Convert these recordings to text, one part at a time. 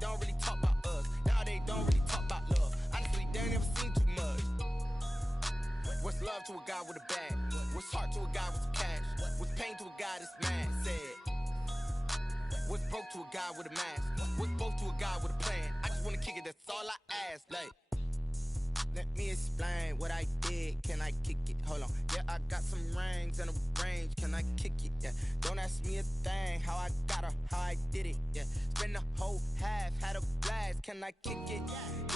don't really talk about us. Now they don't really talk about love. Honestly, they ain't never seen too much. What's love to a guy with a bag? What's heart to a guy with some cash? What's pain to a guy that's mad? Said. What's broke to a guy with a mask? What's both to a guy with a plan? I just wanna kick it, that's all I ask. Like, let me explain what I did. Can I kick it? Hold on. Yeah, I got some rings and a range. Can I kick it? Yeah. Don't ask me a thing. How I got her, how I did it. Yeah. Spend the whole half, had a blast. Can I kick it?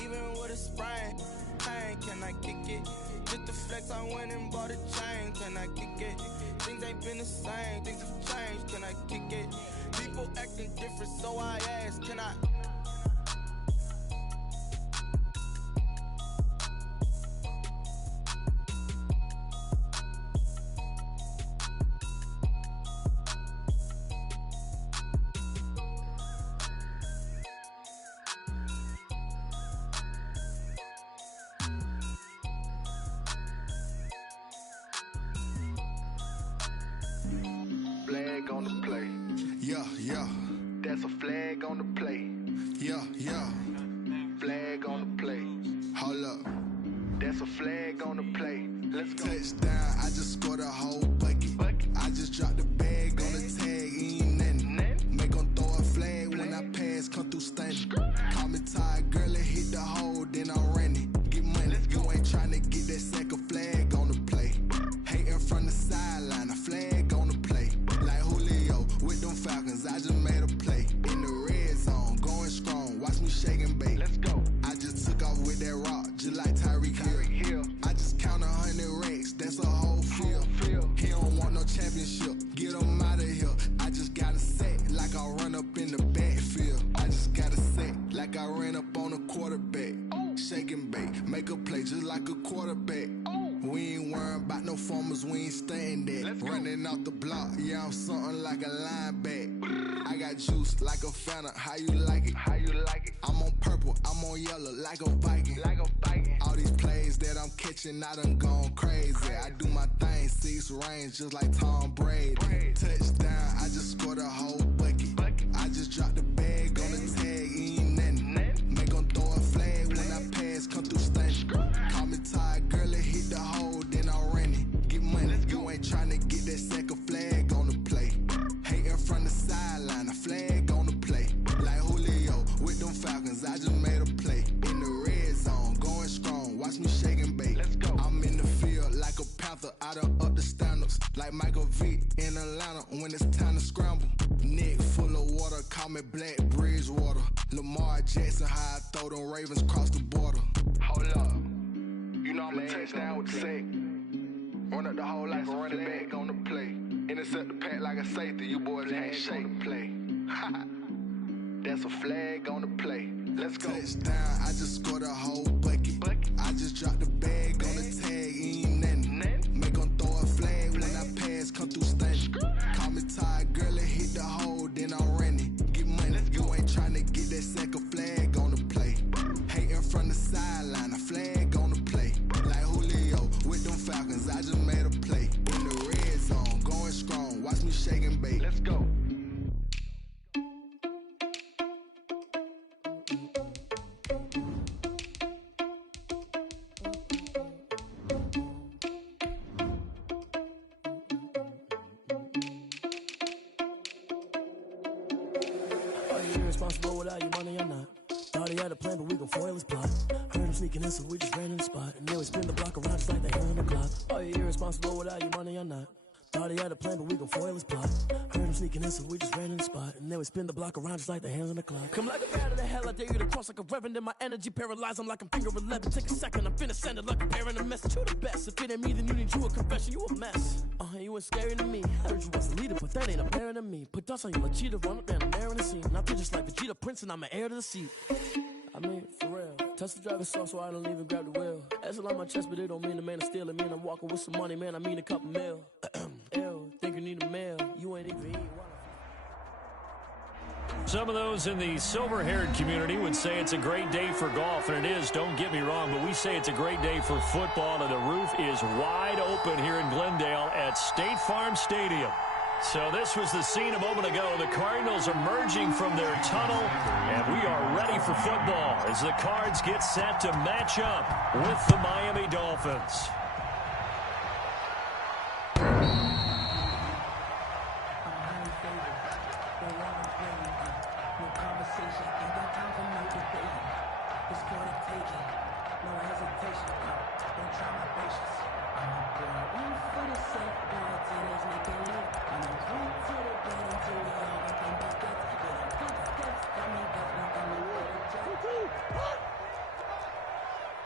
Even with a sprain, pain. Can I kick it? Just the flex, I went and bought a chain. Can I kick it? Things ain't been the same. Things have changed. Can I kick it? People acting different, so I ask. Can I? Flag on the play. Yeah, yeah. That's a flag on the play. Yeah, yeah. Flag on the play. Hold up. That's a flag on the play. Let's go. Touchdown, I just scored a whole bucket. I just dropped the bag on the tag, ain't nothing. Make 'em throw a flag when I pass, come through stunning. Call me tired, girl, and hit the hole, then I'm running. Get money, you ain't tryna get that second flag on the play. Hating from the sideline, a flag on the play. Like Julio with them Falcons, I just made a play. In the red zone, going strong, watch me shake and bake. Let's go. I just took off with that rock, just like Tyreek Hill. I just count 100 racks, that's a whole field. He don't want no championship, get him out of here. I just got a set, like I run up in the backfield. I just got a set, like I ran up on a quarterback. Shake and bake, make a play just like a quarterback. We ain't worrying about no formers, we ain't staying there. Running off the block, yeah, I'm something like a lineback. I got juice like a Fanta, how you like it? How you like it? I'm on purple, I'm on yellow, like a Viking. Like a Viking. All these plays that I'm catching, I done gone crazy. I do my thing, 6 range, just like Tom Brady. Touchdown, I just scored a whole bucket. I just dropped the bag on the tag, ain't nothing. Make 'em throw a flag when I pass, come through stunning. Call me tired, girl, and hit the hole, then I'm running. Get money, you ain't tryna get that second flag on the play. Hating from the sideline, a flag on the play. Like Julio with them Falcons, I just made a play. In the red zone, going strong, watch me shake and bake. Let's go. I'm in the field like a Panther, I done up the standards. Like Michael Vick in Atlanta when it's time to scramble. Neck full of water, call me Black Bridgewater. Lamar Jackson, how I throw them Ravens cross the border. Hold up. You know I'm a touchdown with the sack. Run up the hole like a running back on the play. Intercept the pack like a safety. You boys can't shake the play. That's a flag on the play. Let's go. Touchdown, I just scored a whole bucket. I just dropped the bag on the tag, ain't nothing. Make 'em throw a flag when I pass, come through stunning. Call me tired, girl, and hit the hole, then I'm running. Get money, you ain't tryna get that second flag on the play. Hating from the sideline, a flag on the play. Like Julio with them Falcons, I just made a play. In the red zone, going strong, watch me shake and bake. Let's go. Irresponsible without your money or not. Thought he had a plan, but we gon' foil his plot. Heard him sneaking in, so we just ran in the spot. And then we spin the block around just like the hand on the clock. Are you irresponsible without your money or not? Thought he had a plan, but we gon' foil his plot. Heard him sneaking in, so we just ran in the spot. And then we spin the block around just like the hands on the clock. Come like a bat of the hell, I dare you to cross like a reverend. In my energy paralyzed, I'm like I'm finger 11. Take a second, I'm finna send it like a parent a message. You the best, if it ain't me, then you need you a confession. You a mess, you ain't scary to me. Heard you was a leader, but that ain't apparent to me. Put dust on you like cheetah, run up down, I'm there in the scene. Not just like Vegeta Prince, and I'm an heir to the seat. I mean, for real. Touch the driver's soft, so I don't even grab the wheel. That's a lot on my chest, but it don't mean the man is stealing. Mean I'm walking with some money, man, I mean a couple mil. Ew, think you need a mail. You ain't even eating. Some of those in the silver-haired community would say it's a great day for golf, and it is, don't get me wrong, but we say it's a great day for football, and the roof is wide open here in Glendale at State Farm Stadium. So this was the scene a moment ago. The Cardinals emerging from their tunnel, and we are ready for football as the Cards get set to match up with the Miami Dolphins.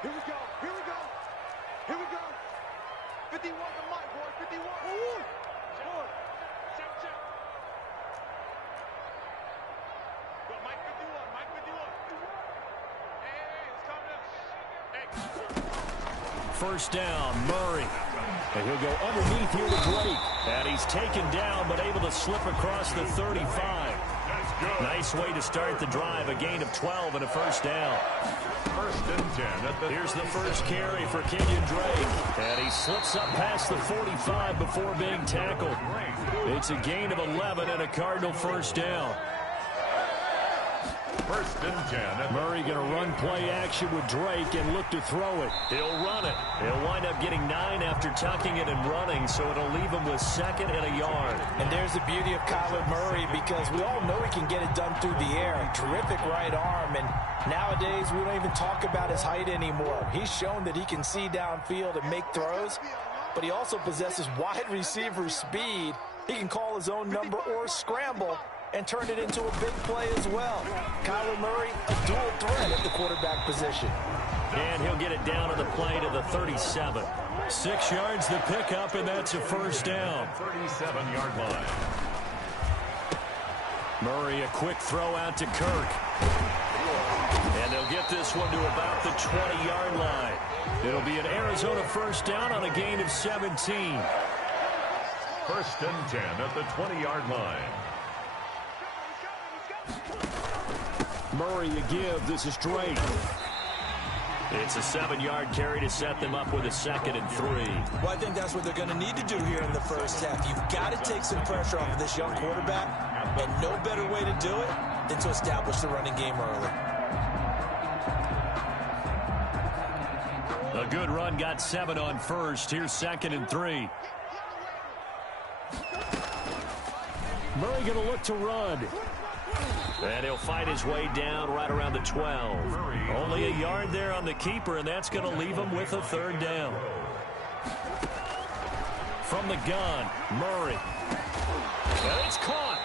Here we go. Here we go. Here we go. 51 to Mike, boy. 51. Ooh. Check, check. Go, Mike 51. Mike 51. Hey, let's come now. Hey. First down, Murray. And he'll go underneath here to Drake. And he's taken down, but able to slip across the 35. Nice way to start the drive. A gain of 12 and a first down. First and 10. Here's the first carry for Kenyon Drake. And he slips up past the 45 before being tackled. It's a gain of 11 and a Cardinal first down. First and 10. Murray going to run play action with Drake and look to throw it. He'll run it. He'll wind up getting 9 after tucking it and running, so it'll leave him with 2nd and a yard. And there's the beauty of Kyler Murray, because we all know he can get it done through the air. Terrific right arm, and nowadays we don't even talk about his height anymore. He's shown that he can see downfield and make throws, but he also possesses wide receiver speed. He can call his own number or scramble and turn it into a big play as well. Kyler Murray, a dual threat at the quarterback position. And he'll get it down to the play to the 37. 6 yards the pickup, and that's a first down. 37-yard line. Murray, a quick throw out to Kirk. And they'll get this one to about the 20-yard line. It'll be an Arizona first down on a gain of 17. First and 10 at the 20-yard line. Murray to give. This is Drake. It's a 7-yard carry to set them up with a 2nd and 3. Well, I think that's what they're going to need to do here in the first half. You've got to take some pressure off of this young quarterback, and no better way to do it than to establish the running game early. A good run, got 7 on first. Here's 2nd and 3. Murray going to look to run. And he'll fight his way down right around the 12. Only a yard there on the keeper, and that's going to leave him with a 3rd down. From the gun, Murray. And it's caught.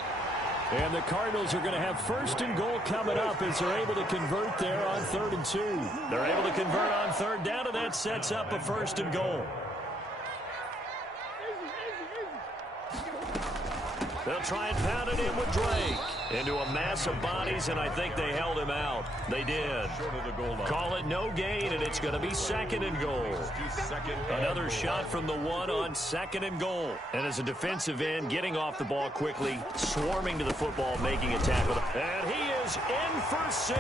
And the Cardinals are going to have 1st and goal coming up as they're able to convert there on 3rd and 2. They're able to convert on 3rd down, and that sets up a 1st and goal. They'll try and pound it in with Drake. Into a mass of bodies, and I think they held him out. They did. Call it no gain, and it's going to be 2nd and goal. Another shot from the 1 on 2nd and goal. And as a defensive end, getting off the ball quickly, swarming to the football, making a tackle. And he is in for 6.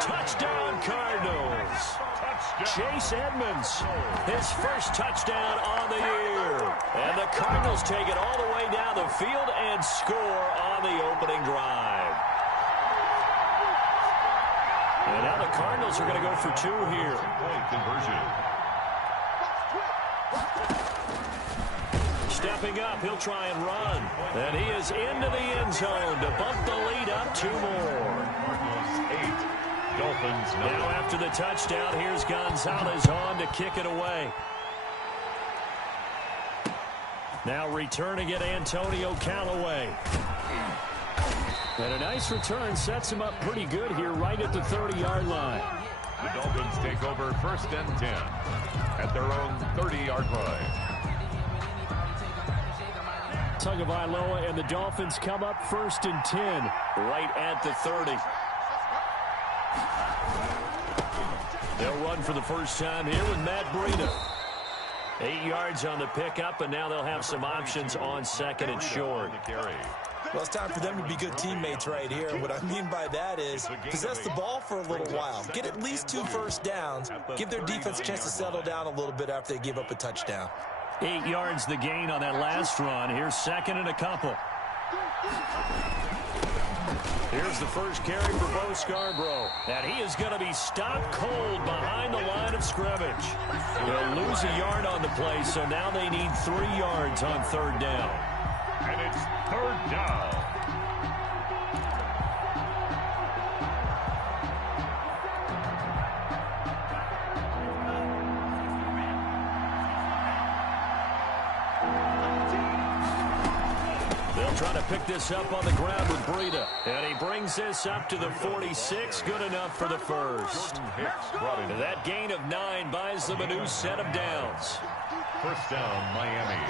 Touchdown, Cardinals. Chase Edmonds, his first touchdown on the year. And the Cardinals take it all the way down the field and score on the opening drive. And now the Cardinals are going to go for 2 here. Point conversion. Stepping up, he'll try and run. And he is into the end zone to bump the lead up 2 more. Cardinals 8. Dolphins 9. Now after the touchdown, here's Gonzalez on to kick it away. Now returning it, Antonio Callaway. And a nice return sets him up pretty good here right at the 30-yard line. The Dolphins take over 1st and 10 at their own 30-yard line. Tagovailoa and the Dolphins come up 1st and 10 right at the 30. They'll run for the first time here with Matt Breida. 8 yards on the pickup, and now they'll have some options on 2nd and short. Well, it's time for them to be good teammates right here. What I mean by that is possess the ball for a little while. Get at least 2 first downs. Give their defense a chance to settle down a little bit after they give up a touchdown. 8 yards the gain on that last run. Here's 2nd and a couple. Here's the first carry for Bo Scarborough. And he is going to be stopped cold behind the line of scrimmage. They'll lose a yard on the play, so now they need 3 yards on 3rd down. And it's 3rd down. Trying to pick this up on the ground with Breida. And he brings this up to the 46. Good enough for the first. That gain of 9 buys them a new set of downs. 1st down, Miami.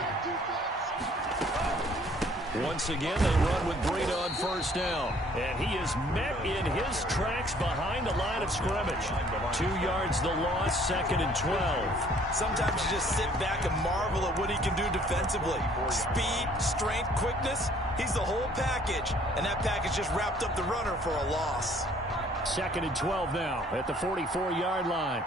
Once again, they run with Breida on 1st down. And he is met in his tracks behind the line of scrimmage. 2 yards the loss, 2nd and 12. Sometimes you just sit back and marvel at what he can do defensively. Speed, strength, quickness. He's the whole package. And that package just wrapped up the runner for a loss. 2nd and 12 now at the 44-yard line.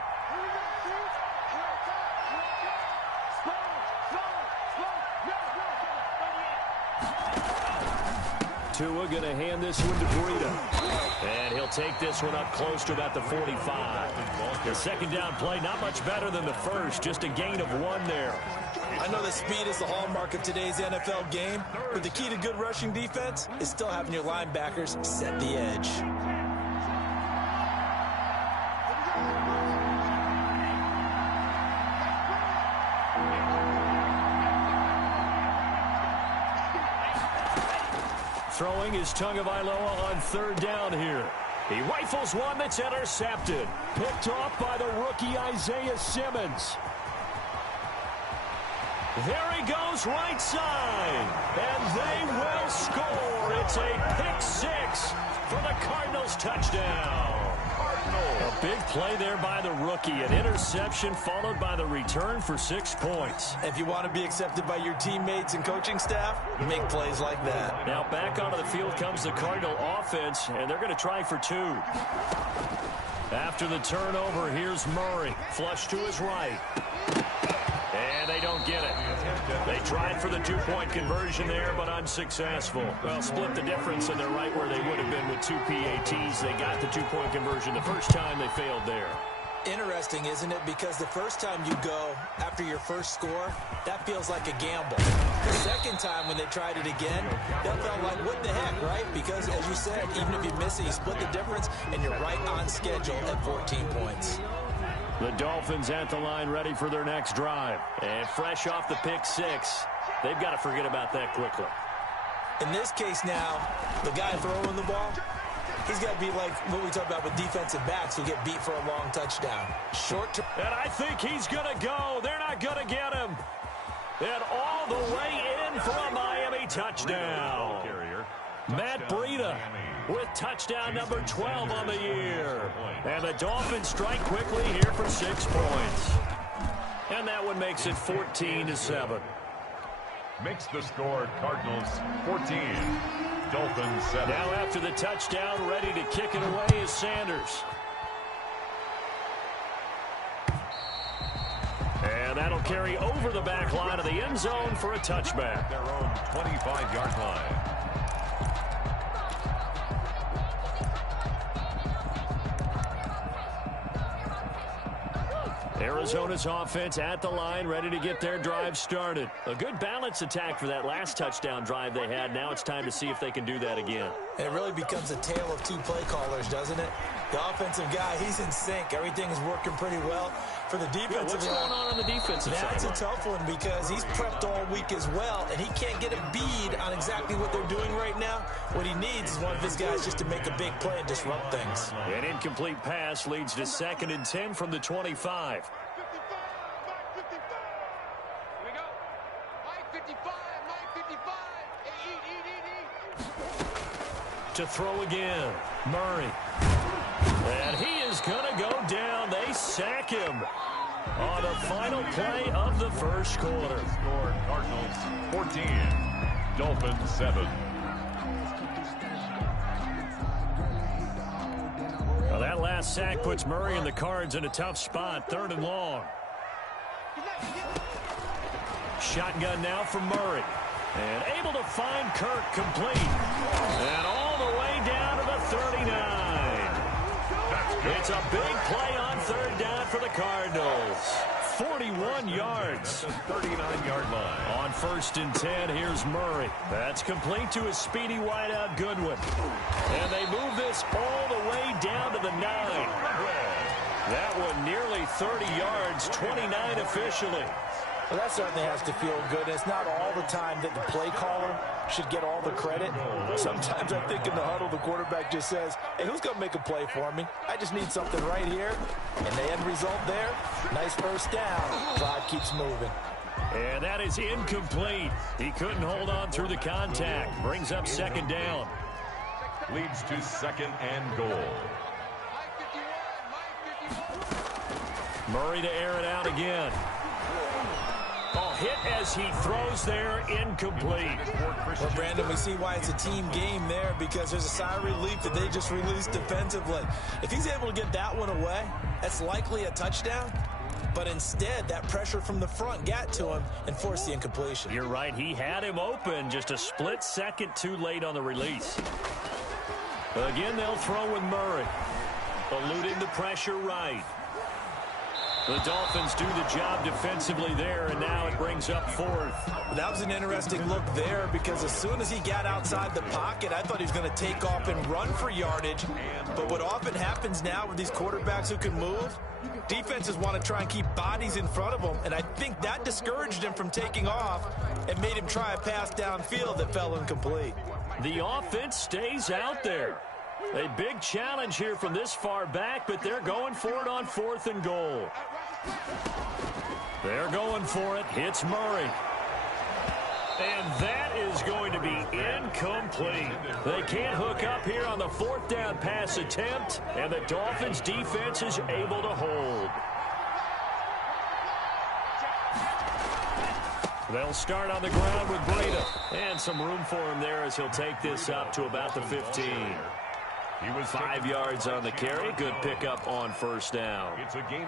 Tua going to hand this one to Breida. And he'll take this one up close to about the 45. The 2nd down play, not much better than the first, just a gain of 1 there. I know that speed is the hallmark of today's NFL game, but the key to good rushing defense is still having your linebackers set the edge. Throwing is Tagovailoa on 3rd down here. He rifles one that's intercepted. Picked off by the rookie Isaiah Simmons. There he goes right side. And they will score. It's a pick 6 for the Cardinals touchdown. A big play there by the rookie. An interception followed by the return for 6 points. If you want to be accepted by your teammates and coaching staff, make plays like that. Now back onto the field comes the Cardinal offense, and they're going to try for 2. After the turnover, here's Murray. Flush to his right. And they don't get it. They tried for the 2-point conversion there, but unsuccessful. Well, split the difference, and they're right where they would have been with 2 PATs. They got the 2-point conversion the first time. They failed there. Interesting, isn't it? Because the first time you go after your first score, that feels like a gamble. The second time when they tried it again, that felt like, what the heck, right? Because, as you said, even if you miss it, you split the difference, and you're right on schedule at 14 points. The Dolphins at the line ready for their next drive. And fresh off the pick 6, they've got to forget about that quickly. In this case now, the guy throwing the ball, he's got to be like what we talk about with defensive backs who get beat for a long touchdown. And I think he's going to go. They're not going to get him. And all the way in for a Miami touchdown. Matt Breida with touchdown number 12 on the year. And the Dolphins strike quickly here for 6 points. And that one makes it 14-7. Makes the score Cardinals 14, Dolphins 7. Now after the touchdown, ready to kick it away is Sanders. And that'll carry over the back line of the end zone for a touchback. Their own 25-yard line. Arizona's offense at the line, ready to get their drive started. A good balanced attack for that last touchdown drive they had. Now it's time to see if they can do that again. It really becomes a tale of 2 play callers, doesn't it? The offensive guy, he's in sync. Everything is working pretty well. For the defensive what's going on the defensive side? That's a tough one because he's prepped all week as well, and he can't get a bead on exactly what they're doing right now. What he needs is one of his guys just to make a big play and disrupt things. An incomplete pass leads to 2nd and 10 from the 25. To throw again, Murray. And he is going to go down. They sack him on the final play of the first quarter. Score Cardinals 14, Dolphins 7. Well, that last sack puts Murray and the Cards in a tough spot, 3rd and long. Shotgun now from Murray. And able to find Kirk complete. And all all the way down to the 39. It's a big play on third down for the Cardinals. 41 yards. That's a 39-yard line. On 1st and 10, here's Murray. That's complete to his speedy wideout, Goodwin. And they move this all the way down to the 9. That one nearly 30 yards, 29 officially. Well, that certainly has to feel good. It's not all the time that the play caller should get all the credit. Sometimes I think in the huddle, the quarterback just says, hey, who's going to make a play for me? I just need something right here. And the end result there, nice first down. Drive keeps moving. And that is incomplete. He couldn't hold on through the contact. Brings up 2nd down. Leads to 2nd and goal. Murray to air it out again. Hit as he throws there, incomplete. Well, Brandon, we see why it's a team game there, because there's a sigh of relief that they just released defensively. If he's able to get that one away, that's likely a touchdown. But instead, that pressure from the front got to him and forced the incompletion. You're right. He had him open, just a split second too late on the release. Again, they'll throw with Murray. Eluding the pressure right. The Dolphins do the job defensively there, and now it brings up 4th. That was an interesting look there, because as soon as he got outside the pocket, I thought he was going to take off and run for yardage. But what often happens now with these quarterbacks who can move, defenses want to try and keep bodies in front of them, and I think that discouraged him from taking off and made him try a pass downfield that fell incomplete. The offense stays out there. A big challenge here from this far back, but they're going for it on 4th and goal. They're going for it. Hits Murray. And that is going to be incomplete. They can't hook up here on the 4th down pass attempt, and the Dolphins defense is able to hold. They'll start on the ground with Breida. And some room for him there as he'll take this up to about the 15. He was 5 yards on the carry. Good pickup on 1st down.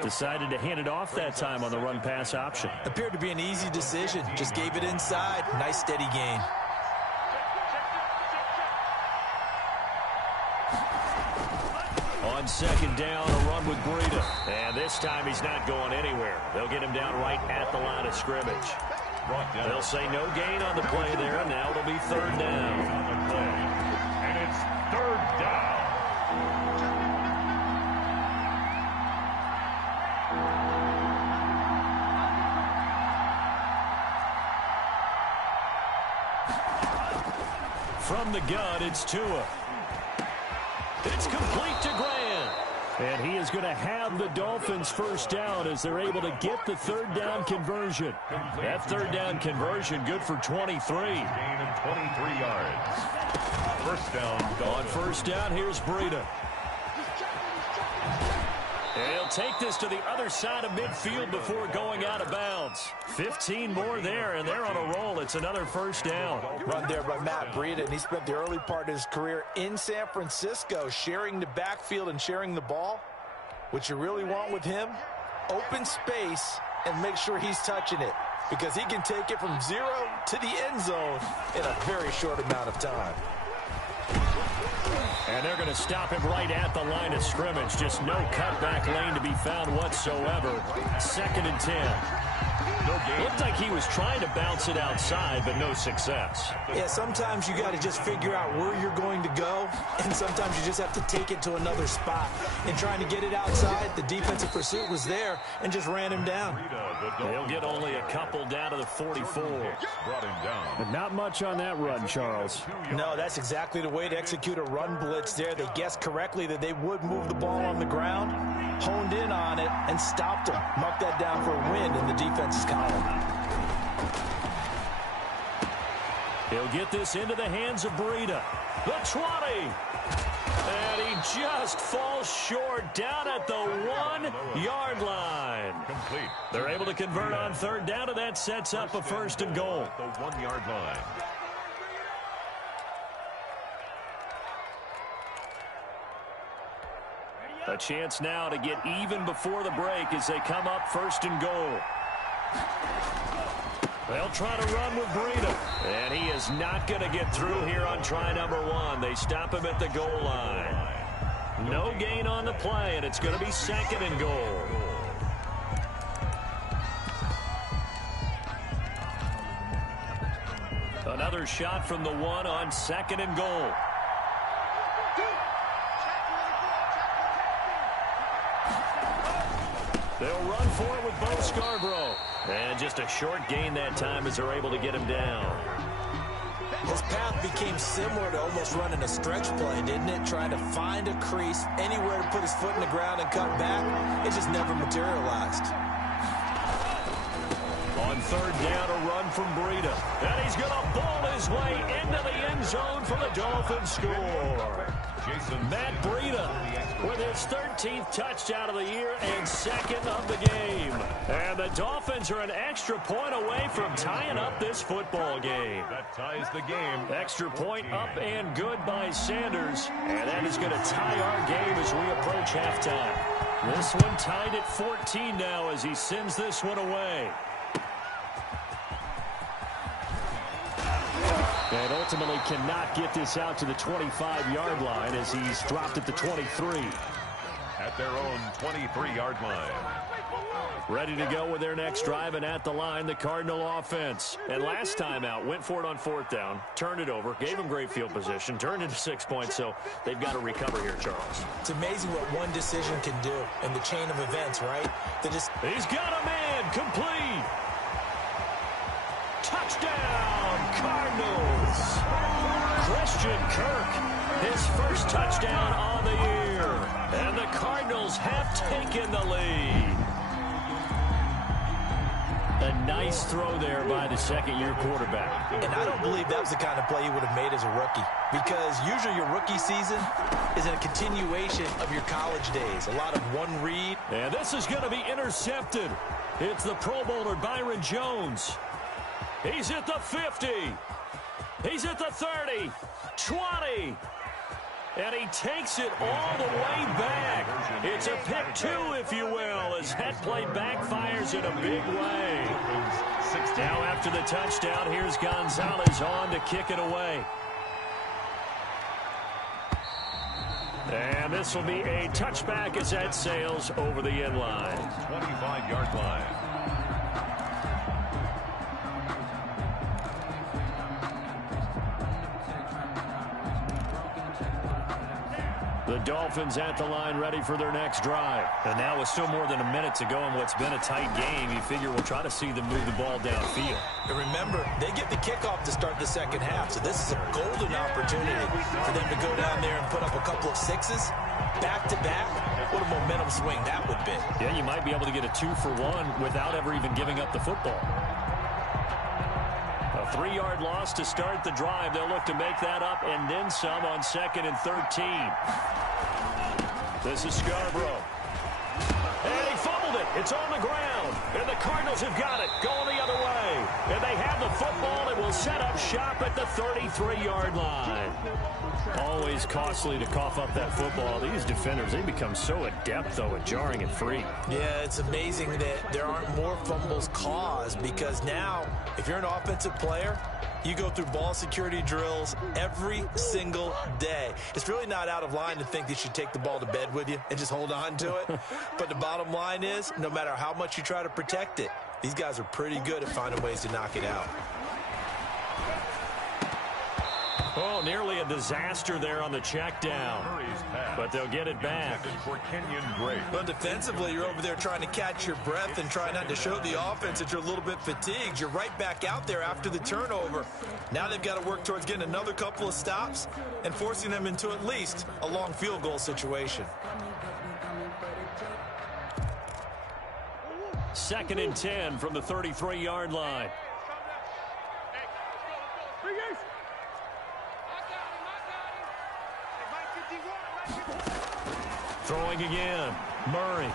Decided to hand it off that time on the run-pass option. Appeared to be an easy decision. Just gave it inside. Nice steady gain. On 2nd down, a run with Breida. And this time he's not going anywhere. They'll get him down right at the line of scrimmage. They'll say no gain on the play there, and now it'll be 3rd down. And it's 3rd down. From the gun, it's Tua. It's complete to Grant. And he is going to have the Dolphins 1st down as they're able to get the 3rd down conversion. That 3rd down conversion good for 23. Gain of 23 yards. 1st down. On 1st down, here's Breida. And he'll take this to the other side of midfield before going out of bounds. 15 more there, and they're on a roll. It's another 1st down. Run there by Matt Breida, and he spent the early part of his career in San Francisco sharing the backfield and sharing the ball. What you really want with him, open space and make sure he's touching it, because he can take it from 0 to the end zone in a very short amount of time. And they're going to stop him right at the line of scrimmage. Just no cutback lane to be found whatsoever. 2nd and 10. Looked like he was trying to bounce it outside, but no success. Yeah, sometimes you got to just figure out where you're going to go, and sometimes you just have to take it to another spot. And trying to get it outside, the defensive pursuit was there and just ran him down. They'll get only a couple down to the 44. Brought him down. But not much on that run, Charles. No, that's exactly the way to execute a run blitz there. They guessed correctly that they would move the ball on the ground, honed in on it, and stopped them. Marked that down for a win in the defense's column. He'll get this into the hands of Breida. The 20. And he just falls short down at the 1-yard line. Complete. They're able to convert on 3rd down, and that sets up a 1st and goal. The 1-yard line. A chance now to get even before the break as they come up 1st and goal. They'll try to run with Breida. And he is not going to get through here on try number 1. They stop him at the goal line. No gain on the play, and it's going to be 2nd and goal. Another shot from the 1 on 2nd and goal. They'll run for it with Bo Scarborough. And just a short gain that time as they're able to get him down. His path became similar to almost running a stretch play, didn't it? Trying to find a crease, anywhere to put his foot in the ground and cut back. It just never materialized. On 3rd down, a run from Breida. And he's going to ball his way into the end zone for the Dolphins score. Matt Breida with his 13th touchdown of the year and 2nd of the game. And the Dolphins are an extra point away from tying up this football game. That ties the game. Extra point up and good by Sanders. And that is going to tie our game as we approach halftime. This one tied at 14 now as he sends this one away. And ultimately cannot get this out to the 25-yard line as he's dropped at the 23. At their own 23-yard line. Ready to go with their next drive, and at the line, the Cardinal offense. And last time out, went for it on 4th down, turned it over, gave them great field position, turned into 6 points, so they've got to recover here, Charles. It's amazing what one decision can do in the chain of events, right? He's got a man, complete. Touchdown, Cardinals. Christian Kirk, his first touchdown on the year. And the Cardinals have taken the lead. A nice throw there by the 2nd-year quarterback. And I don't believe that was the kind of play he would have made as a rookie. Because usually your rookie season is a continuation of your college days. A lot of one read. And this is going to be intercepted. It's the Pro Bowler Byron Jones. He's at the 50. He's at the 30. 20. And he takes it all the way back. It's a pick 2, if you will, as that play backfires in a big way. Now after the touchdown, here's Gonzalez on to kick it away. And this will be a touchback as that sails over the end line. 25-yard line. The Dolphins at the line ready for their next drive. And now with still more than a minute to go in what's been a tight game, you figure we'll try to see them move the ball downfield. And remember, they get the kickoff to start the 2nd half, so this is a golden opportunity for them to go down there and put up a couple of 6s back-to-back. What a momentum swing that would be. Yeah, you might be able to get a 2-for-1 without ever even giving up the football. A 3-yard loss to start the drive. They'll look to make that up and then some on 2nd and 13. This is Scarborough. And he fumbled it. It's on the ground. And the Cardinals have got it. Going the other way. And they have the football and will set up shop at the 33-yard line. Always costly to cough up that football. These defenders, they become so adept, though, at jarring it free. Yeah, it's amazing that there aren't more fumbles caused because now, if you're an offensive player, you go through ball security drills every single day. It's really not out of line to think that you take the ball to bed with you and just hold on to it. But the bottom line is, no matter how much you try to protect it, these guys are pretty good at finding ways to knock it out. Oh, nearly a disaster there on the check down. But they'll get it back. For Kenyon Drake. Well, defensively, you're over there trying to catch your breath and try not to show the offense that you're a little bit fatigued. You're right back out there after the turnover. Now they've got to work towards getting another couple of stops and forcing them into at least a long field goal situation. 2nd and 10 from the 33-yard line. Throwing again, Murray.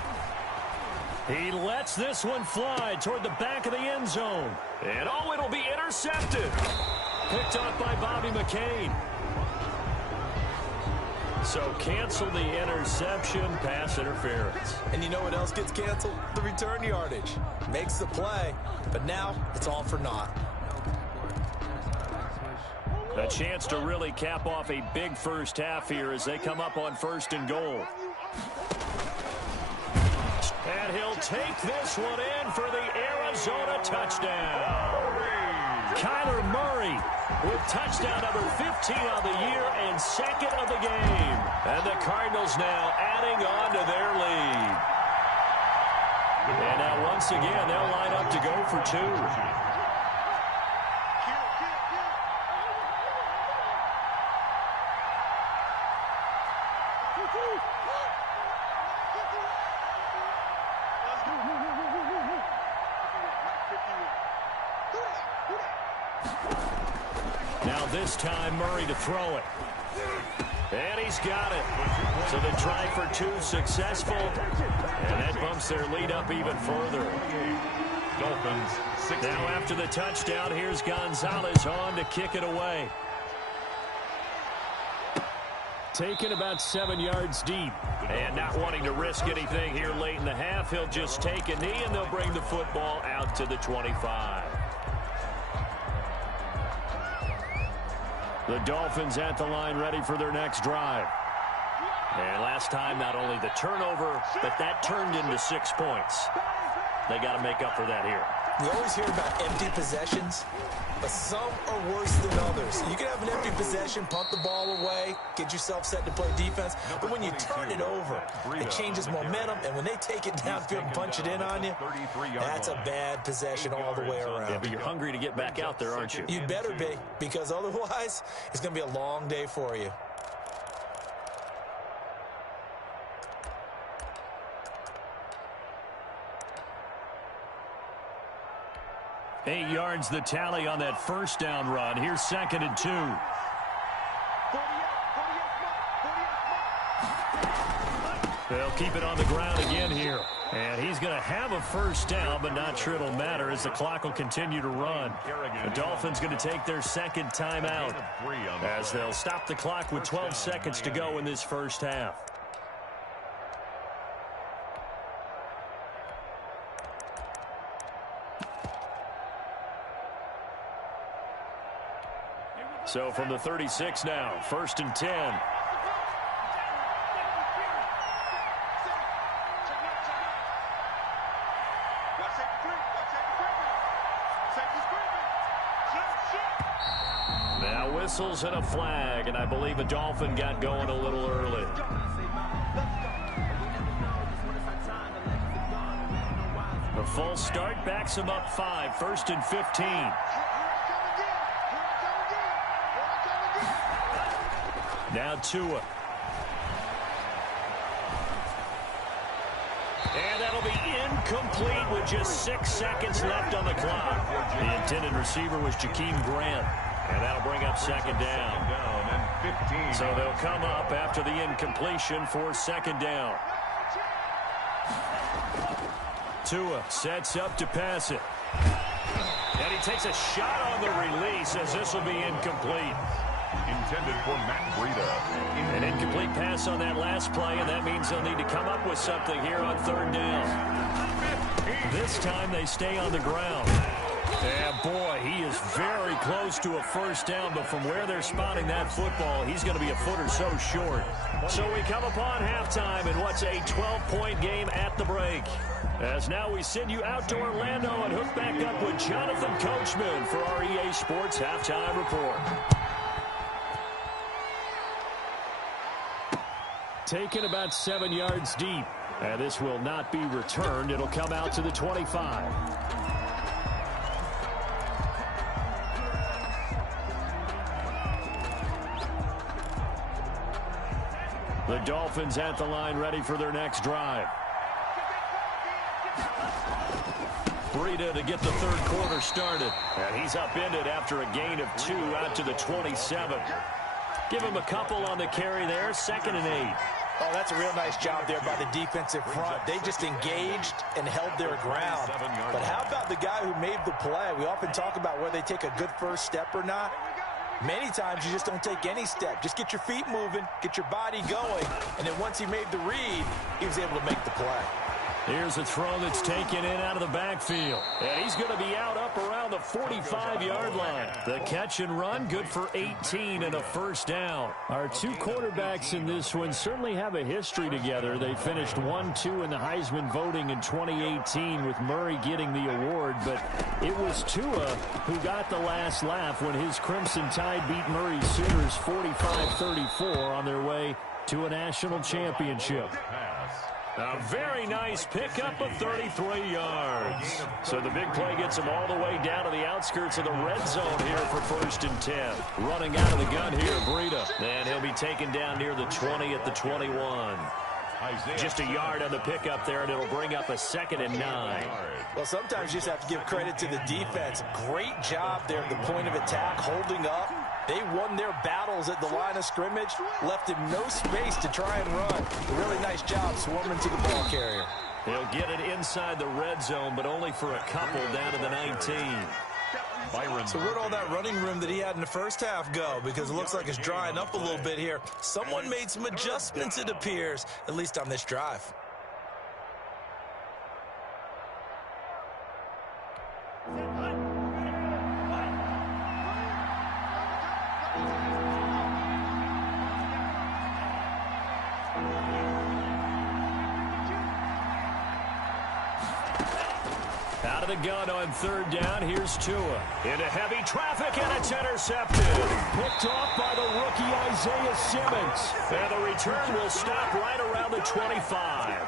He lets this one fly toward the back of the end zone. And oh, it'll be intercepted. Picked off by Bobby McCain. So cancel the interception, pass interference. And you know what else gets canceled? The return yardage. Makes the play, but now it's all for naught. A chance to really cap off a big first half here as they come up on 1st and goal. And he'll take this one in for the Arizona touchdown. Kyler Murray with touchdown number 15 on the year and 2nd of the game. And the Cardinals now adding on to their lead. And now once again, they'll line up to go for 2. Now this time Murray to throw it. And he's got it. So the try for 2 successful. And that bumps their lead up even further. Dolphins 16. Now after the touchdown, here's Gonzalez on to kick it away. Taken about 7 yards deep. And not wanting to risk anything here late in the half, he'll just take a knee and they'll bring the football out to the 25. The Dolphins at the line ready for their next drive. And last time, not only the turnover, but that turned into 6 points. They got to make up for that here. We always hear about empty possessions, but some are worse than others. You can have an empty possession, punt the ball away, get yourself set to play defense, but when you turn it over, it changes momentum, and when they take it downfield and punch it in on you, that's a bad possession all the way around. Yeah, but you're hungry to get back out there, aren't you? You better be, because otherwise, it's going to be a long day for you. Eight yards the tally on that first down run. Here's 2nd and 2. They'll keep it on the ground again here. And he's going to have a first down, but not sure it'll matter as the clock will continue to run. The Dolphins going to take their 2nd timeout as they'll stop the clock with 12 seconds to go in this first half. So from the 36 now, 1st and 10. Now whistles and a flag, and I believe a Dolphin got going a little early. The false start backs him up 5, 1st and 15. Now Tua. And that'll be incomplete with just 6 seconds left on the clock. The intended receiver was Jakeem Grant. And that'll bring up 2nd down. So they'll come up after the incompletion for 2nd down. Tua sets up to pass it. And he takes a shot on the release as this will be incomplete. Intended for Matt Breida. An incomplete pass on that last play, and that means they'll need to come up with something here on 3rd down. This time they stay on the ground. Yeah, boy, he is very close to a first down, but from where they're spotting that football, he's going to be a foot or so short. So we come upon halftime in what's a 12-point game at the break. As now we send you out to Orlando and hook back up with Jonathan Coachman for our EA Sports Halftime Report. Taken about 7 yards deep. And this will not be returned. It'll come out to the 25. The Dolphins at the line ready for their next drive. Breida to get the 3rd quarter started. And he's upended after a gain of 2 out to the 27. Give him a couple on the carry there. 2nd and 8. Oh, that's a real nice job there by the defensive front. They just engaged and held their ground. But how about the guy who made the play? We often talk about whether they take a good first step or not. Many times you just don't take any step. Just get your feet moving, get your body going, and then once he made the read, he was able to make the play. Here's a throw that's taken in out of the backfield. And he's going to be out up around the 45-yard line. The catch and run, good for 18 and a first down. Our two quarterbacks in this one certainly have a history together. They finished 1-2 in the Heisman voting in 2018 with Murray getting the award. But it was Tua who got the last laugh when his Crimson Tide beat Murray's Sooners 45-34 on their way to a national championship. A very nice pickup of 33 yards. So the big play gets him all the way down to the outskirts of the red zone here for 1st and 10. Running out of the gun here, Breida. And he'll be taken down near the 20 at the 21. Just a yard on the pickup there, and it'll bring up a 2nd and 9. Well, sometimes you just have to give credit to the defense. Great job there at the point of attack, holding up. They won their battles at the line of scrimmage, left him no space to try and run. A really nice job swarming to the ball carrier. He'll get it inside the red zone, but only for a couple down to the 19. So where'd all that running room that he had in the first half go? Because it looks like it's drying up a little bit here. Someone made some adjustments, it appears, at least on this drive. Out of the gun on 3rd down. Here's Tua. Into heavy traffic, and it's intercepted. Picked off by the rookie Isaiah Simmons. And the return will stop right around the 25.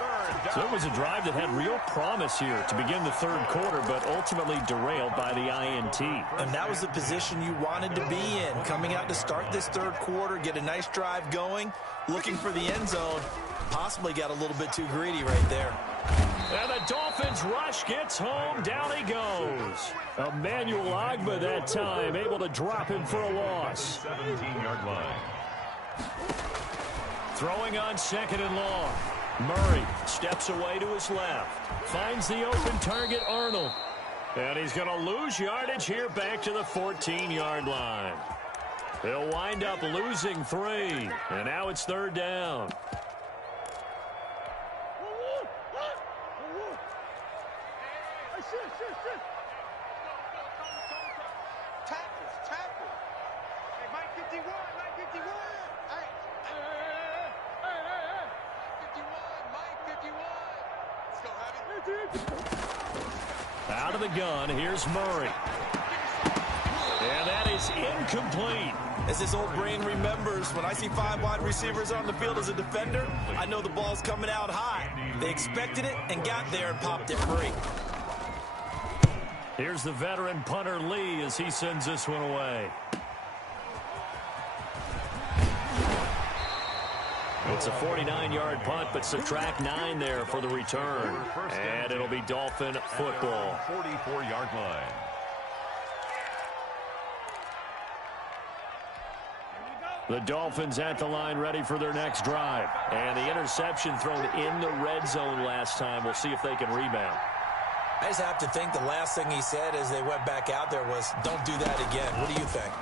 So it was a drive that had real promise here to begin the 3rd quarter, but ultimately derailed by the INT. And that was the position you wanted to be in. Coming out to start this 3rd quarter, get a nice drive going, looking for the end zone. Possibly got a little bit too greedy right there. And the Dolphins rush gets home. Down he goes. Emmanuel Ogbah that time, able to drop him for a loss. 17-yard line. Throwing on 2nd and long. Murray steps away to his left. Finds the open target, Arnold. And he's going to lose yardage here back to the 14-yard line. He'll wind up losing 3. And now it's 3rd down. Out of the gun, here's Murray. And that is incomplete. As this old brain remembers, when I see 5 wide receivers on the field as a defender, I know the ball's coming out high. They expected it and got there and popped it free. Here's the veteran punter Lee as he sends this one away. It's a 49-yard punt, but subtract 9 there for the return. And it'll be Dolphin football. 44-yard line. The Dolphins at the line ready for their next drive. And the interception thrown in the red zone last time. We'll see if they can rebound. I just have to think the last thing he said as they went back out there was, don't do that again. What do you think?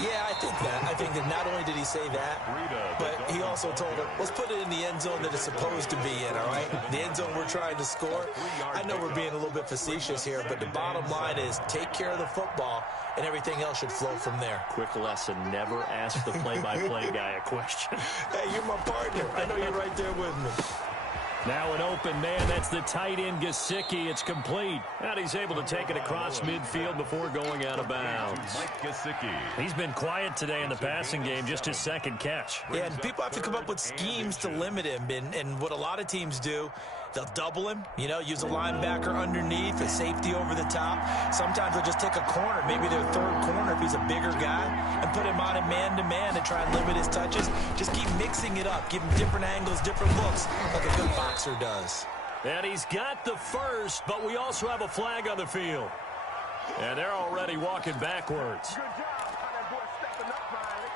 Yeah, I think that. I think that not only did he say that, but he also told her, let's put it in the end zone that it's supposed to be in, all right? The end zone we're trying to score. I know we're being a little bit facetious here, but the bottom line is take care of the football, and everything else should flow from there. Quick lesson, never ask the play-by-play guy a question. Hey, you're my partner. I know you're right there with me. Now an open man, that's the tight end Gesicki. It's complete. And he's able to take it across midfield before going out of bounds. Mike Gesicki. He's been quiet today in the passing game, just his 2nd catch. Yeah, and people have to come up with schemes to limit him. And what a lot of teams do, they'll double him, you know, use a linebacker underneath, a safety over the top. Sometimes they'll just take a corner, maybe their 3rd corner if he's a bigger guy, and put him on a man-to-man and try and limit his touches. Just keep mixing it up, give him different angles, different looks, like a good boxer does. And he's got the first, but we also have a flag on the field. And they're already walking backwards. Good job. How that boy stepping up, Riley.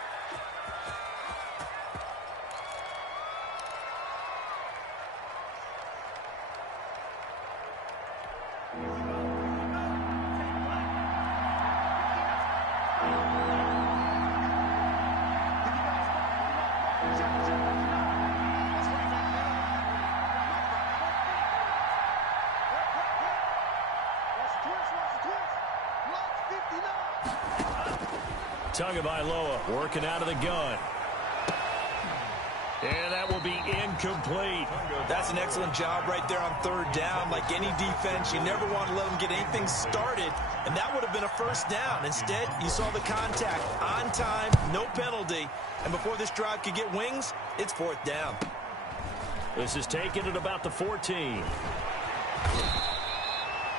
Tagovailoa working out of the gun. And that will be incomplete. That's an excellent job right there on third down. Like any defense, you never want to let them get anything started, and that would have been a first down. Instead, you saw the contact on time, no penalty, and before this drive could get wings, it's fourth down. This is taken at about the 14.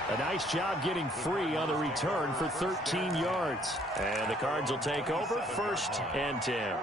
A nice job getting free on the return for 13 yards. And the Cards will take over, 1st and 10.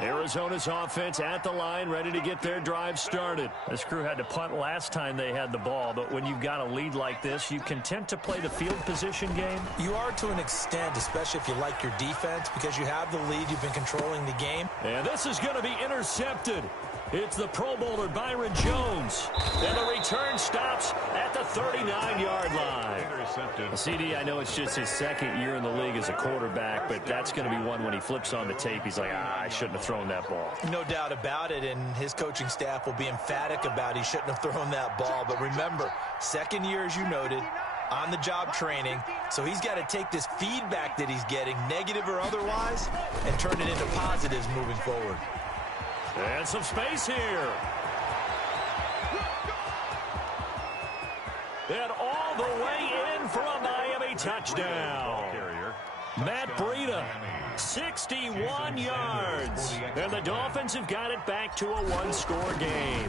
Arizona's offense at the line, ready to get their drive started. This crew had to punt last time they had the ball, but when you've got a lead like this, you content to play the field position game? You are to an extent, especially if you like your defense, because you have the lead, you've been controlling the game. And this is going to be intercepted. It's the Pro Bowler Byron Jones. And the return stops at the 39-yard line. CD, I know it's just his second year in the league as a quarterback, but that's going to be one when he flips on the tape, he's like, I shouldn't have thrown that ball. No doubt about it, and his coaching staff will be emphatic about he shouldn't have thrown that ball. But remember, second year, as you noted, on-the-job training, so he's got to take this feedback that he's getting, negative or otherwise, and turn it into positives moving forward. And some space here. And all the way in for a Miami touchdown. Matt Breida, 61 yards. And the Dolphins have got it back to a one-score game.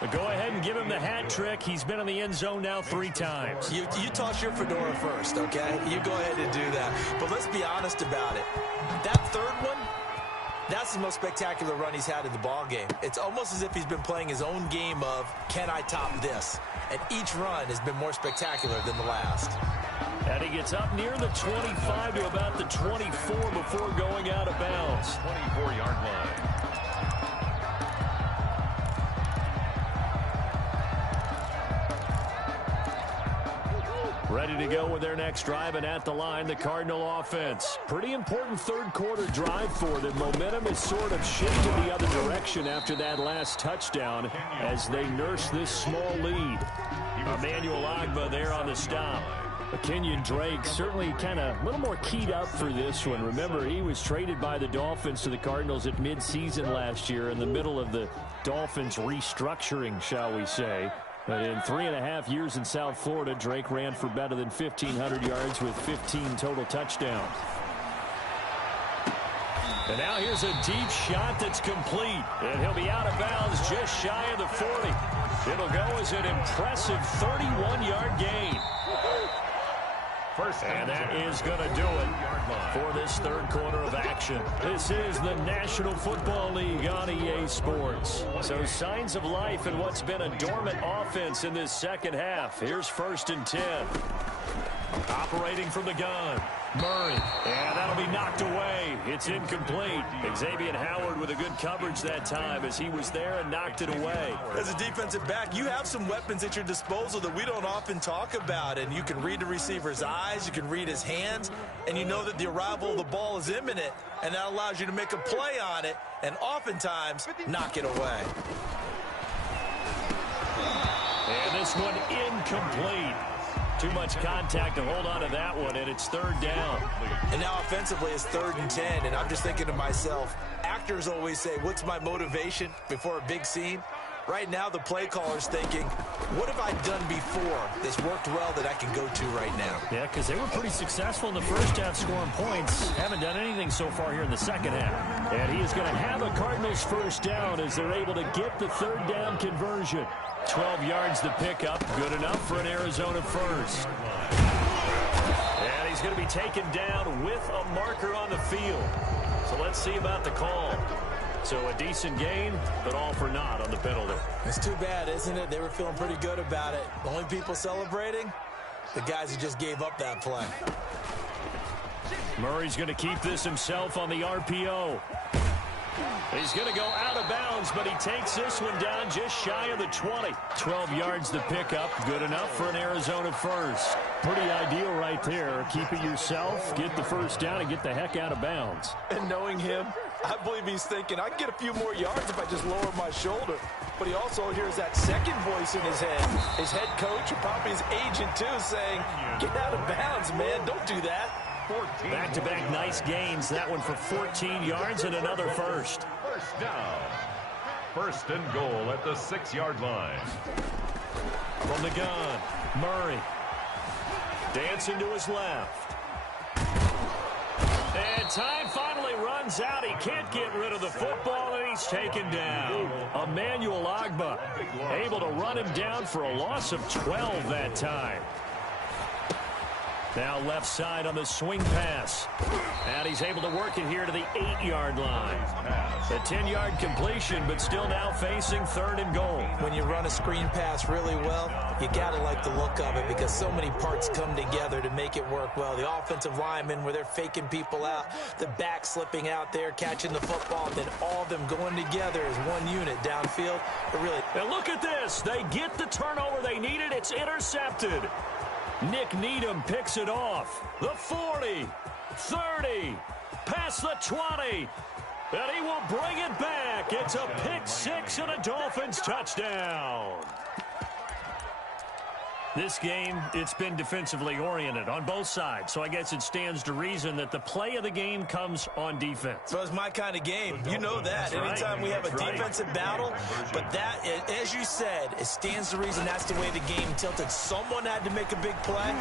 But go ahead and give him the hat trick. He's been in the end zone now 3 times. You toss your fedora first, okay? You go ahead and do that. But let's be honest about it. That third one, that's the most spectacular run he's had in the ball game. It's almost as if he's been playing his own game of, can I top this? And each run has been more spectacular than the last. And he gets up near the 25 to about the 24 before going out of bounds. 24-yard line. Ready to go with their next drive, and at the line, the Cardinal offense. Pretty important third-quarter drive for them. Momentum is sort of shifted the other direction after that last touchdown as they nurse this small lead. Emmanuel Ogbah there on the stop. Kenyon Drake certainly kind of a little more keyed up for this one. Remember, he was traded by the Dolphins to the Cardinals at midseason last year in the middle of the Dolphins restructuring, shall we say. But in 3.5 years in South Florida, Drake ran for better than 1,500 yards with 15 total touchdowns. And now here's a deep shot that's complete. And he'll be out of bounds just shy of the 40. It'll go as an impressive 31-yard gain. And that is going to do it for this third quarter of action. This is the National Football League on EA Sports. So signs of life in what's been a dormant offense in this second half. Here's 1st and 10. Operating from the gun. Murray. And that'll be knocked away. It's incomplete. Xavier Howard with a good coverage that time as he was there and knocked it away. As a defensive back, you have some weapons at your disposal that we don't often talk about. And you can read the receiver's eyes, you can read his hands, and you know that the arrival of the ball is imminent. And that allows you to make a play on it and oftentimes knock it away. And this one incomplete. Too much contact to hold on to that one, and it's 3rd down. And now offensively it's 3rd and 10, and I'm just thinking to myself, actors always say, what's my motivation before a big scene? Right now the play caller's thinking, what have I done before that's worked well that I can go to right now? Yeah, because they were pretty successful in the first half scoring points. Haven't done anything so far here in the second half. And he is going to have a Cardinals first down as they're able to get the 3rd down conversion. 12 yards to pick up, good enough for an Arizona first. And he's going to be taken down with a marker on the field. So let's see about the call. So a decent gain, but all for naught on the penalty. It's too bad, isn't it? They were feeling pretty good about it. The only people celebrating, the guys who just gave up that play. Murray's going to keep this himself on the RPO. He's going to go out of bounds, but he takes this one down just shy of the 20. 12 yards to pick up, good enough for an Arizona first. Pretty ideal right there. Keep it yourself, get the first down, and get the heck out of bounds. And knowing him, I believe he's thinking, I can get a few more yards if I just lower my shoulder. But he also hears that second voice in his head. His head coach and probably his agent, too, saying, get out of bounds, man. Don't do that. Back-to-back nice gains. That one for 14 yards and another first. First down. First and goal at the 6-yard line. From the gun, Murray. Dancing to his left. And time finally runs out. He can't get rid of the football, and he's taken down. Emmanuel Ogbah able to run him down for a loss of 12 that time. Now left side on the swing pass. And he's able to work it here to the 8-yard line. A 10-yard completion, but still now facing 3rd and goal. When you run a screen pass really well, you got to like the look of it because so many parts come together to make it work well. The offensive linemen where they're faking people out, the back slipping out there, catching the football, then all of them going together as one unit downfield. And look at this. They get the turnover they needed. It's intercepted. Nick Needham picks it off. The 40, 30, past the 20. And he will bring it back. It's a pick 6 and a Dolphins touchdown. This game, it's been defensively oriented on both sides, so I guess it stands to reason that the play of the game comes on defense. So it's my kind of game. You know that. Anytime we have a defensive battle, but that, as you said, it stands to reason that's the way the game tilted. Someone had to make a big play,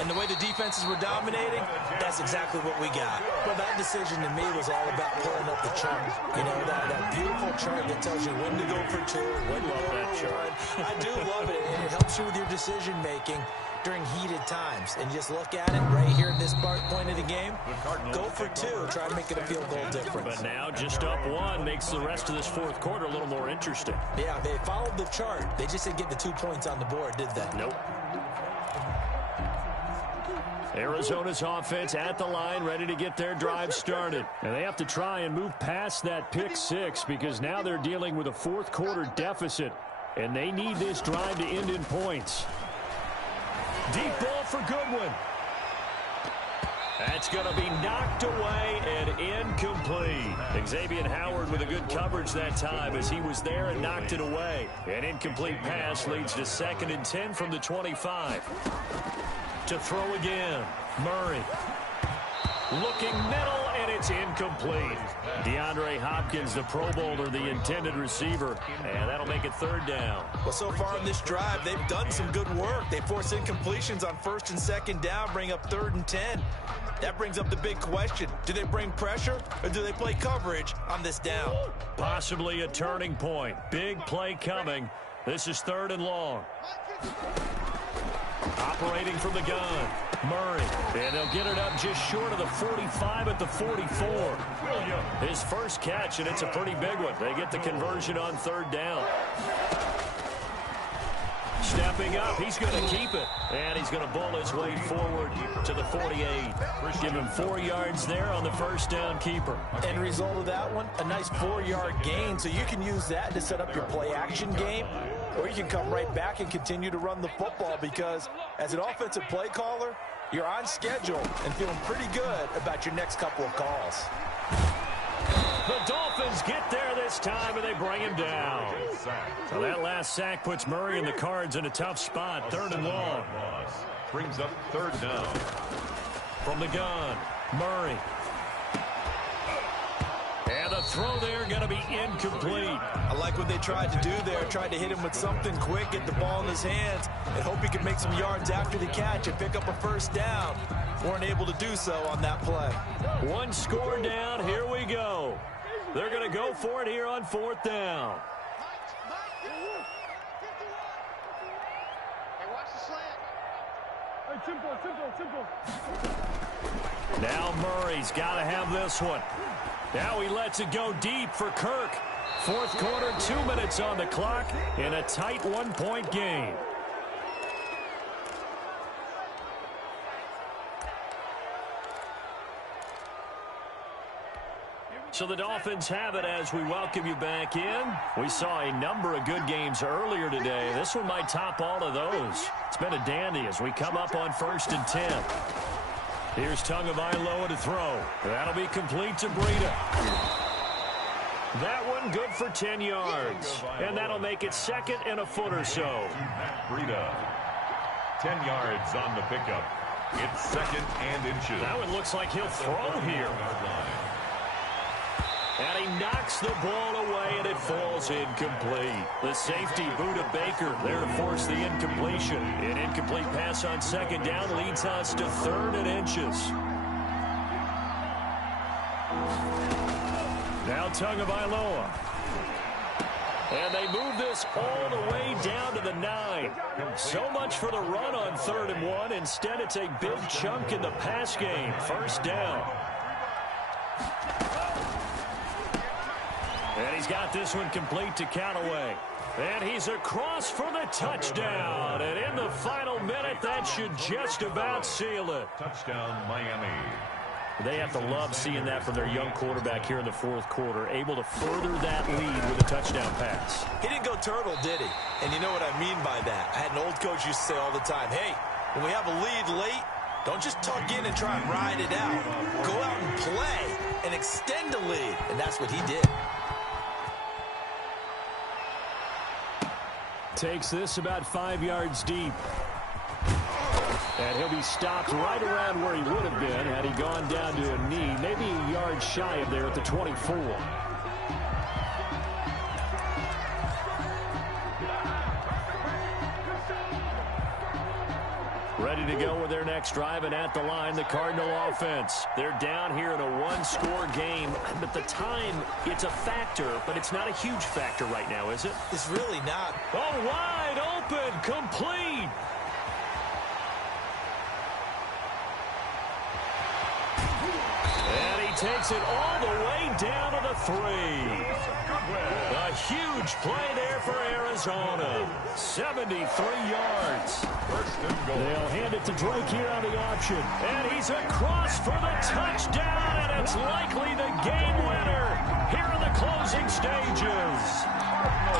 and the way the defenses were dominating, that's exactly what we got. Well, that decision to me was all about pulling up the chart. You know, that beautiful chart that tells you when to go for 2, when to go for 1. I do love it, and it helps you with your decision-making during heated times. And just look at it right here at this point of the game. Go for 2. Try to make it a field goal difference. But now just up 1 makes the rest of this 4th quarter a little more interesting. Yeah, they followed the chart. They just didn't get the 2 points on the board, did they? Nope. Arizona's offense at the line, ready to get their drive started. And they have to try and move past that pick 6 because now they're dealing with a 4th quarter deficit. And they need this drive to end in points. Deep ball for Goodwin. That's going to be knocked away and incomplete. Xavier Howard with a good coverage that time as he was there and knocked it away. An incomplete pass leads to 2nd and 10 from the 25. To throw again, Murray. Looking middle, and it's incomplete. DeAndre Hopkins, the Pro Bowler, the intended receiver. And that'll make it 3rd down. Well, so far in this drive, they've done some good work. They force incompletions on 1st and 2nd down, bring up 3rd and 10. That brings up the big question. Do they bring pressure, or do they play coverage on this down? Possibly a turning point. Big play coming. This is 3rd and long. Operating from the gun, Murray. And they'll get it up just short of the 45 at the 44. His first catch, and it's a pretty big one. They get the conversion on 3rd down. Stepping up, he's going to keep it. And he's going to bull his way forward to the 48. Give him 4 yards there on the 1st down keeper. End result of that one, a nice 4-yard gain. So you can use that to set up your play-action game. Or you can come right back and continue to run the football because as an offensive play caller, you're on schedule and feeling pretty good about your next couple of calls. The Dolphins get there this time, and they bring him down. So that last sack puts Murray and the Cards in a tough spot. 3rd and long. Brings up 3rd down. From the gun, Murray. And the throw there going to be incomplete. I like what they tried to do there. Tried to hit him with something quick, get the ball in his hands, and hope he could make some yards after the catch and pick up a 1st down. Weren't able to do so on that play. 1 score down. Here we go. They're going to go for it here on 4th down. Now Murray's got to have this one. Now he lets it go deep for Kirk. 4th quarter, 2 minutes on the clock in a tight 1-point game. So the Dolphins have it as we welcome you back in. We saw a number of good games earlier today. This one might top all of those. It's been a dandy as we come up on 1st and 10. Here's Tagovailoa to throw. That'll be complete to Breida. That one good for 10 yards. And that'll make it 2nd and a foot or so. Matt Breida. 10 yards on the pickup. It's 2nd and inches. That one looks like he'll throw here. And he knocks the ball away, and it falls incomplete. The safety, Budda Baker, there to force the incompletion. An incomplete pass on 2nd down leads us to 3rd and inches. Now Tagovailoa. And they move this all the way down to the 9. So much for the run on 3rd and 1. Instead, it's a big chunk in the pass game. 1st down. And he's got this one complete to Callaway. And he's across for the touchdown. And in the final minute, that should just about seal it. Touchdown, Miami. They have to love seeing that from their young quarterback here in the 4th quarter, able to further that lead with a touchdown pass. He didn't go turtle, did he? And you know what I mean by that. I had an old coach used to say all the time, hey, when we have a lead late, don't just tuck in and try and ride it out. Go out and play and extend the lead. And that's what he did. Takes this about 5 yards deep. And he'll be stopped right around where he would have been had he gone down to a knee, maybe a yard shy of there at the 24. Ready to go with their next drive, and at the line, the Cardinal offense. They're down here in a one-score game, but the time, it's a factor, but it's not a huge factor right now, is it? It's really not. Oh, wide open, complete. And he takes it all the way down to the 3. A huge play there for Arizona. 73 yards. They'll hand it to Drake here on the option. And he's across for the touchdown, and it's likely the game winner here in the closing stages.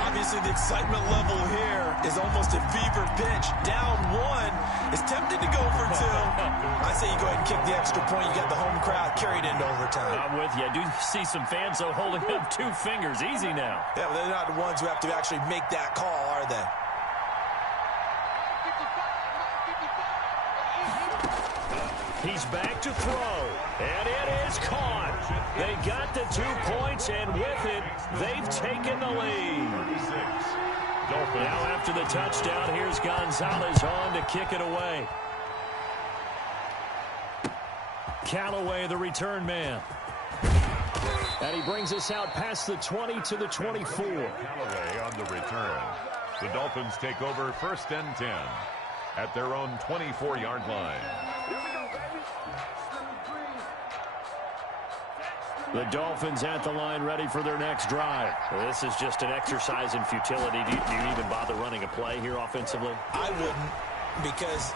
Obviously, the excitement level here is almost a fever pitch. Down 1 is tempted to go for 2. I say you go ahead and kick the extra point. You got the home crowd carried into overtime. I'm with you. I do see some fans, though, holding up 2 fingers. Easy now. Yeah, but they're not the ones who have to actually make that call, are they? He's back to throw, and it is caught. They got the 2 points, and with it, they've taken the lead. Now after the touchdown, here's Gonzalez on to kick it away. Callaway, the return man. And he brings us out past the 20 to the 24. Callaway on the return. The Dolphins take over 1st and 10 at their own 24-yard line. The Dolphins at the line, ready for their next drive. This is just an exercise in futility. Do you even bother running a play here offensively? I wouldn't, because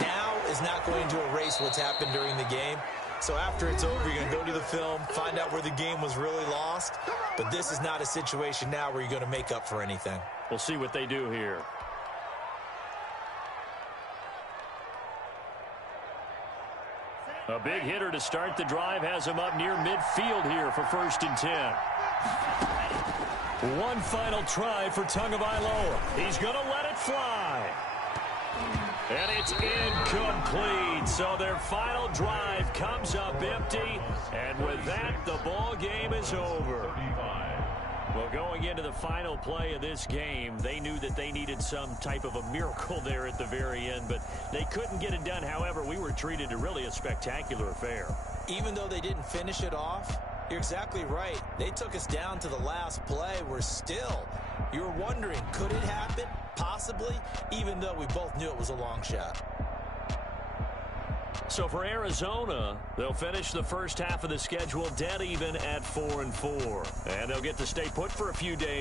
now is not going to erase what's happened during the game. So after it's over, you're going to go to the film, find out where the game was really lost. But this is not a situation now where you're going to make up for anything. We'll see what they do here. A big hitter to start the drive has him up near midfield here for 1st and 10. One final try for Tagovailoa. He's going to let it fly. And it's incomplete. So their final drive comes up empty. And with that, the ball game is over. Well, going into the final play of this game, they knew that they needed some type of a miracle there at the very end, but they couldn't get it done. However, we were treated to really a spectacular affair. Even though they didn't finish it off, you're exactly right. They took us down to the last play. We're still, you were wondering, could it happen? Possibly, even though we both knew it was a long shot. So for Arizona, they'll finish the first half of the schedule dead even at 4-4. And they'll get to stay put for a few days.